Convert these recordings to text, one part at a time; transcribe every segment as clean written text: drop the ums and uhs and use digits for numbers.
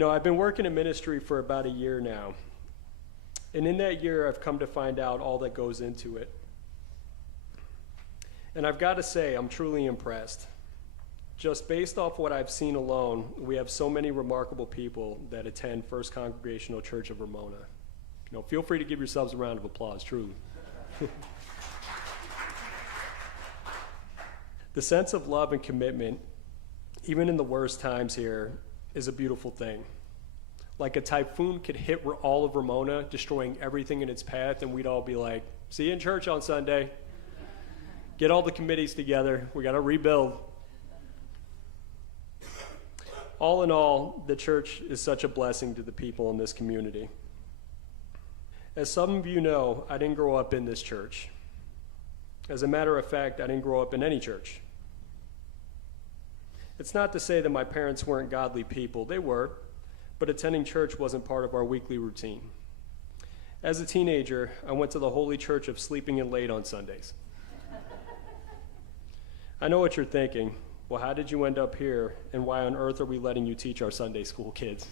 I've been working in ministry for about a year now. And in that year, I've come to find out all that goes into it. And I've got to say, I'm truly impressed. Just based off what I've seen alone, we have so many remarkable people that attend First Congregational Church of Ramona. Feel free to give yourselves a round of applause, truly. The sense of love and commitment, even in the worst times here, is a beautiful thing. Like a typhoon could hit all of Ramona, destroying everything in its path, and we'd all be like, see you in church on Sunday. Get all the committees together. We got to rebuild. All in all, the church is such a blessing to the people in this community. As some of you know, I didn't grow up in this church. As a matter of fact, I didn't grow up in any church. It's not to say that my parents weren't godly people. They were, but attending church wasn't part of our weekly routine. As a teenager, I went to the holy church of sleeping in late on Sundays. I know what you're thinking. Well, how did you end up here, and why on earth are we letting you teach our Sunday school kids?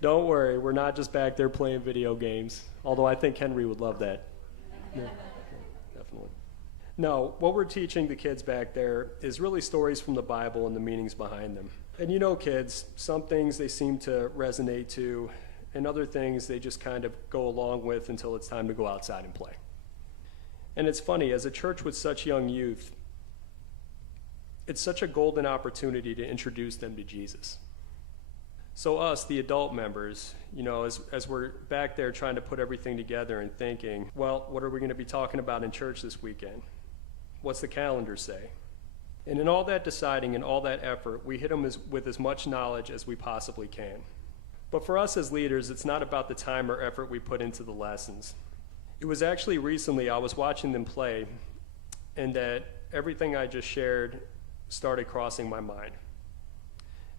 Don't worry, we're not just back there playing video games, although I think Henry would love that. Yeah, definitely. No, what we're teaching the kids back there is really stories from the Bible and the meanings behind them. And kids, some things they seem to resonate to, and other things they just kind of go along with until it's time to go outside and play. And it's funny, as a church with such young youth, it's such a golden opportunity to introduce them to Jesus. So us, the adult members, as we're back there trying to put everything together and thinking, well, what are we going to be talking about in church this weekend? What's the calendar say? And in all that deciding and all that effort, we hit them with as much knowledge as we possibly can. But for us as leaders, it's not about the time or effort we put into the lessons. It was actually recently I was watching them play, and that everything I just shared started crossing my mind.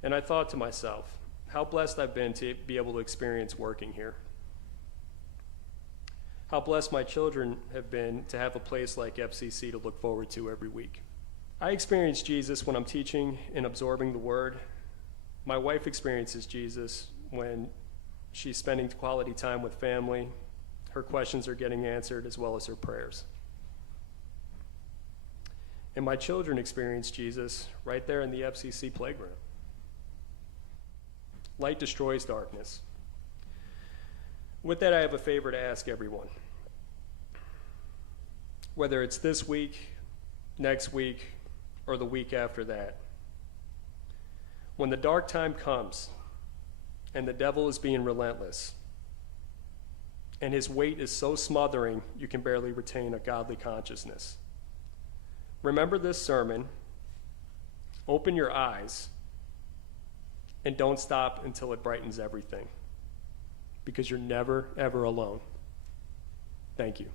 And I thought to myself, how blessed I've been to be able to experience working here. How blessed my children have been to have a place like FCC to look forward to every week. I experience Jesus when I'm teaching and absorbing the Word. My wife experiences Jesus when she's spending quality time with family. Her questions are getting answered as well as her prayers. And my children experience Jesus right there in the FCC playground. Light destroys darkness. With that, I have a favor to ask everyone. Whether it's this week, next week, or the week after that, when the dark time comes and the devil is being relentless, and his weight is so smothering you can barely retain a godly consciousness, remember this sermon, open your eyes, and don't stop until it brightens everything, because you're never, ever alone. Thank you.